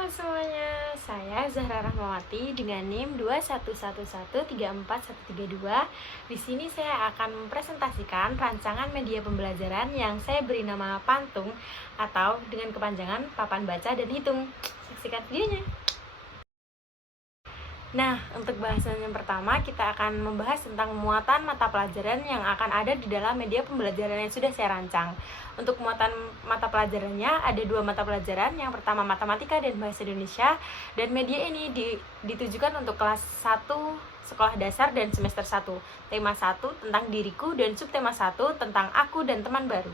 Halo semuanya, saya Zahra Rahmawati dengan NIM 211134132. Di sini saya akan mempresentasikan rancangan media pembelajaran yang saya beri nama Pantung atau dengan kepanjangan Papan Baca dan Hitung. Saksikan videonya. Nah, untuk bahasan yang pertama kita akan membahas tentang muatan mata pelajaran yang akan ada di dalam media pembelajaran yang sudah saya rancang. Untuk muatan mata pelajarannya ada 2 mata pelajaran, yang pertama matematika dan bahasa Indonesia, dan media ini ditujukan untuk kelas 1 sekolah dasar dan semester 1. Tema 1 tentang diriku dan subtema 1 tentang aku dan teman baru.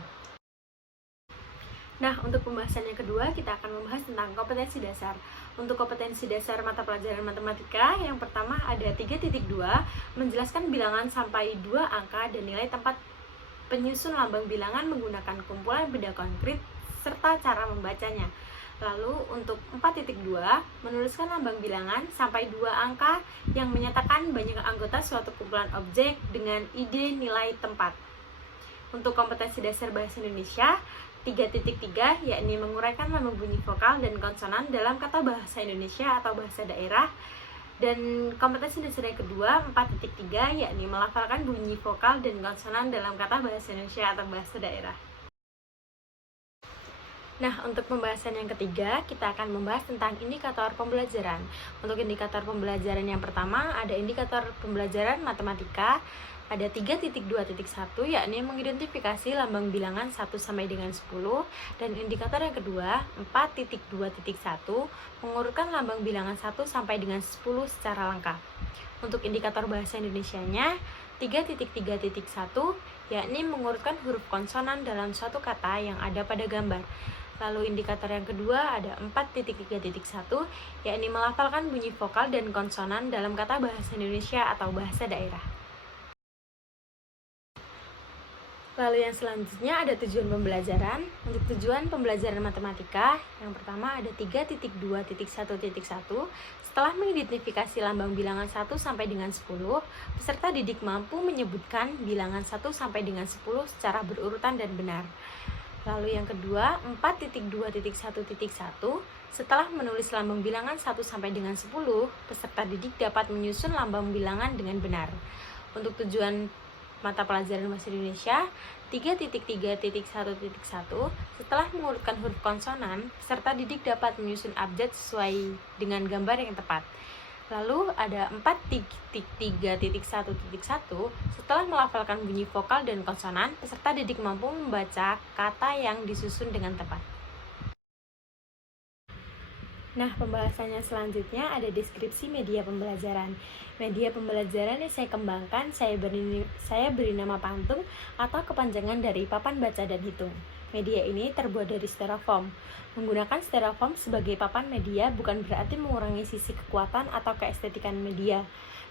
Nah, untuk pembahasan yang kedua, kita akan membahas tentang kompetensi dasar. Untuk kompetensi dasar mata pelajaran matematika, yang pertama ada 3.2, menjelaskan bilangan sampai 2 angka dan nilai tempat penyusun lambang bilangan menggunakan kumpulan benda konkret, serta cara membacanya. Lalu, untuk 4.2, menuliskan lambang bilangan sampai 2 angka yang menyatakan banyak anggota suatu kumpulan objek dengan ide nilai tempat. Untuk kompetensi dasar bahasa Indonesia, 3.3 yakni menguraikan lambang bunyi vokal dan konsonan dalam kata bahasa Indonesia atau bahasa daerah. Dan kompetensi dasar yang kedua, 4.3 yakni melafalkan bunyi vokal dan konsonan dalam kata bahasa Indonesia atau bahasa daerah. Nah, untuk pembahasan yang ketiga, kita akan membahas tentang indikator pembelajaran. Untuk indikator pembelajaran yang pertama, ada indikator pembelajaran matematika, ada 3.2.1, yakni mengidentifikasi lambang bilangan 1 sampai dengan 10, dan indikator yang kedua, 4.2.1, mengurutkan lambang bilangan 1 sampai dengan 10 secara lengkap. Untuk indikator bahasa Indonesianya, 3.3.1, yakni mengurutkan huruf konsonan dalam suatu kata yang ada pada gambar. Lalu indikator yang kedua ada 4.3.1, yakni melafalkan bunyi vokal dan konsonan dalam kata bahasa Indonesia atau bahasa daerah. Lalu yang selanjutnya ada tujuan pembelajaran. Untuk tujuan pembelajaran matematika, yang pertama ada 3.2.1.1. Setelah mengidentifikasi lambang bilangan 1 sampai dengan 10, peserta didik mampu menyebutkan bilangan 1 sampai dengan 10 secara berurutan dan benar. Lalu yang kedua, 4.2.1.1, setelah menulis lambang bilangan 1 sampai dengan 10, peserta didik dapat menyusun lambang bilangan dengan benar. Untuk tujuan mata pelajaran bahasa Indonesia, 3.3.1.1, setelah mengurutkan huruf konsonan, peserta didik dapat menyusun abjad sesuai dengan gambar yang tepat. Lalu ada 4.3.1.1, setelah melafalkan bunyi vokal dan konsonan, peserta didik mampu membaca kata yang disusun dengan tepat. Nah, pembahasannya selanjutnya ada deskripsi media pembelajaran. Media pembelajaran yang saya kembangkan, saya beri nama Pantung atau kepanjangan dari Papan Baca dan Hitung. Media ini terbuat dari styrofoam. Menggunakan styrofoam sebagai papan media bukan berarti mengurangi sisi kekuatan atau keestetikan media.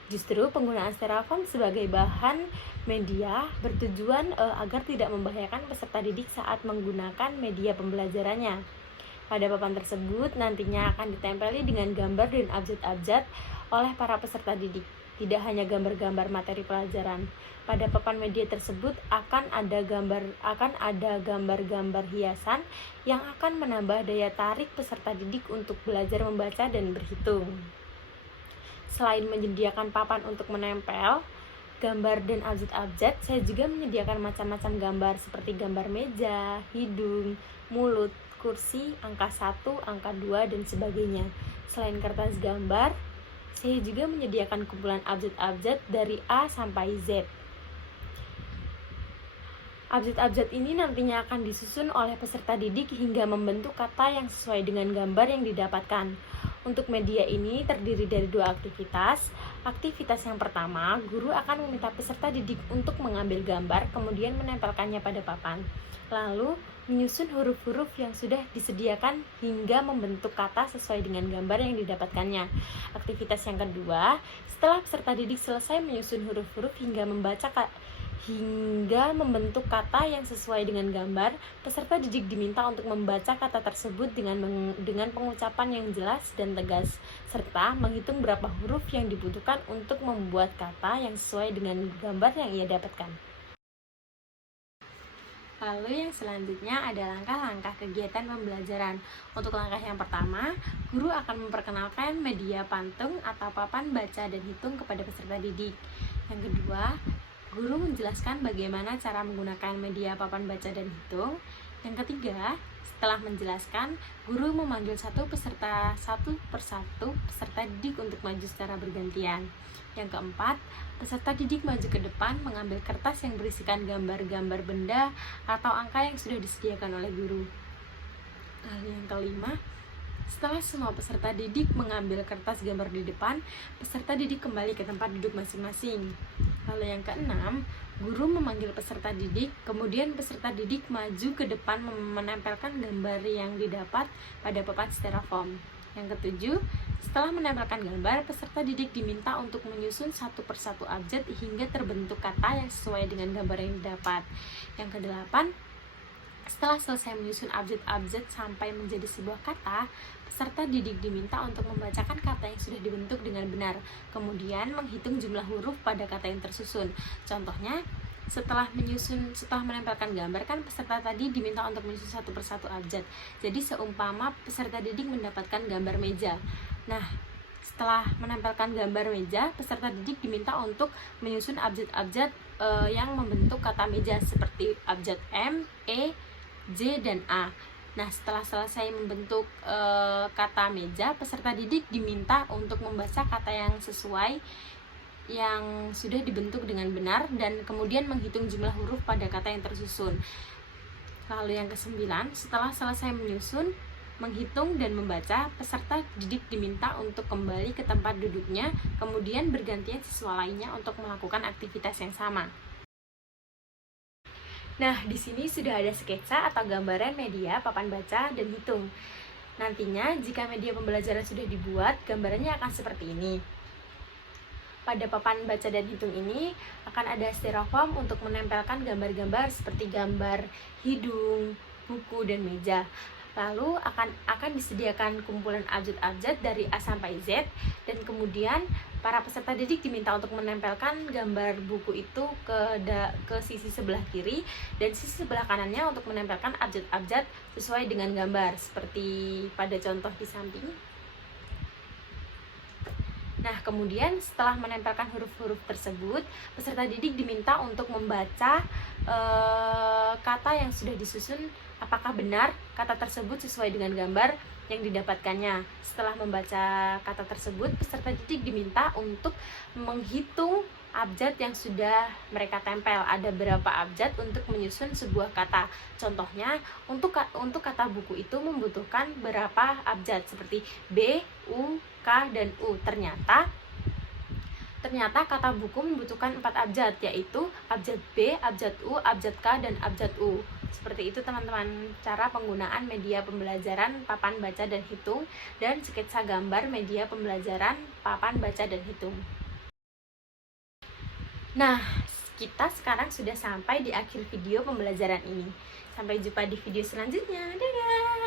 Justru penggunaan styrofoam sebagai bahan media bertujuan agar tidak membahayakan peserta didik saat menggunakan media pembelajarannya. Pada papan tersebut nantinya akan ditempeli dengan gambar dan abjad-abjad oleh para peserta didik. Tidak hanya gambar-gambar materi pelajaran. Pada papan media tersebut akan ada gambar-gambar hiasan yang akan menambah daya tarik peserta didik untuk belajar membaca dan berhitung. Selain menyediakan papan untuk menempel gambar dan abjad-abjad, saya juga menyediakan macam-macam gambar seperti gambar meja, hidung, mulut, kursi, angka 1, angka 2, dan sebagainya. Selain kertas gambar, saya juga menyediakan kumpulan abjad-abjad dari A sampai Z. Abjad-abjad ini nantinya akan disusun oleh peserta didik hingga membentuk kata yang sesuai dengan gambar yang didapatkan. Untuk media ini terdiri dari 2 aktivitas. Aktivitas yang pertama, guru akan meminta peserta didik untuk mengambil gambar, kemudian menempelkannya pada papan. Lalu, menyusun huruf-huruf yang sudah disediakan hingga membentuk kata sesuai dengan gambar yang didapatkannya. Aktivitas yang kedua, setelah peserta didik selesai menyusun huruf-huruf hingga membentuk kata yang sesuai dengan gambar, peserta didik diminta untuk membaca kata tersebut dengan pengucapan yang jelas dan tegas, serta menghitung berapa huruf yang dibutuhkan untuk membuat kata yang sesuai dengan gambar yang ia dapatkan. Lalu yang selanjutnya ada langkah-langkah kegiatan pembelajaran. Untuk langkah yang pertama, guru akan memperkenalkan media pantung atau papan baca dan hitung kepada peserta didik. Yang kedua, guru menjelaskan bagaimana cara menggunakan media papan baca dan hitung. Yang ketiga, setelah menjelaskan, guru memanggil satu persatu peserta didik untuk maju secara bergantian. Yang keempat, peserta didik maju ke depan mengambil kertas yang berisikan gambar-gambar benda atau angka yang sudah disediakan oleh guru. Lalu yang kelima, setelah semua peserta didik mengambil kertas gambar di depan, peserta didik kembali ke tempat duduk masing-masing. Lalu yang keenam, guru memanggil peserta didik, kemudian peserta didik maju ke depan menempelkan gambar yang didapat pada papan styrofoam. Yang ketujuh, setelah menempelkan gambar, peserta didik diminta untuk menyusun satu persatu abjad hingga terbentuk kata yang sesuai dengan gambar yang didapat. Yang kedelapan, setelah selesai menyusun abjad-abjad sampai menjadi sebuah kata, peserta didik diminta untuk membacakan kata yang sudah dibentuk dengan benar, kemudian menghitung jumlah huruf pada kata yang tersusun. Contohnya, setelah menempelkan gambar kan peserta tadi diminta untuk menyusun satu persatu abjad. Jadi seumpama peserta didik mendapatkan gambar meja. Nah, setelah menempelkan gambar meja, peserta didik diminta untuk menyusun abjad-abjad yang membentuk kata meja seperti abjad M, E, J, dan A. Nah, setelah selesai membentuk kata meja, peserta didik diminta untuk membaca kata yang sesuai yang sudah dibentuk dengan benar dan kemudian menghitung jumlah huruf pada kata yang tersusun. Lalu yang kesembilan, setelah selesai menyusun, menghitung dan membaca, peserta didik diminta untuk kembali ke tempat duduknya, kemudian bergantian siswa lainnya untuk melakukan aktivitas yang sama. Nah, di sini sudah ada sketsa atau gambaran media, papan baca, dan hitung. Nantinya, jika media pembelajaran sudah dibuat, gambarannya akan seperti ini. Pada papan baca dan hitung ini akan ada styrofoam untuk menempelkan gambar-gambar seperti gambar hidung, buku, dan meja. Lalu akan disediakan kumpulan abjad-abjad dari A sampai Z, dan kemudian para peserta didik diminta untuk menempelkan gambar buku itu ke sisi sebelah kiri dan sisi sebelah kanannya untuk menempelkan abjad-abjad sesuai dengan gambar seperti pada contoh di samping. Nah, kemudian setelah menempelkan huruf-huruf tersebut, peserta didik diminta untuk membaca kata yang sudah disusun, apakah benar kata tersebut sesuai dengan gambar yang didapatkannya. Setelah membaca kata tersebut, peserta didik diminta untuk menghitung abjad yang sudah mereka tempel. Ada berapa abjad untuk menyusun sebuah kata. Contohnya, untuk kata buku itu membutuhkan berapa abjad seperti B, U, K, dan U. Ternyata kata buku membutuhkan 4 abjad, yaitu abjad B, abjad U, abjad K, dan abjad U. Seperti itu teman-teman, cara penggunaan media pembelajaran papan baca dan hitung dan sketsa gambar media pembelajaran papan baca dan hitung. Nah, kita sekarang sudah sampai di akhir video pembelajaran ini. Sampai jumpa di video selanjutnya. Dadah!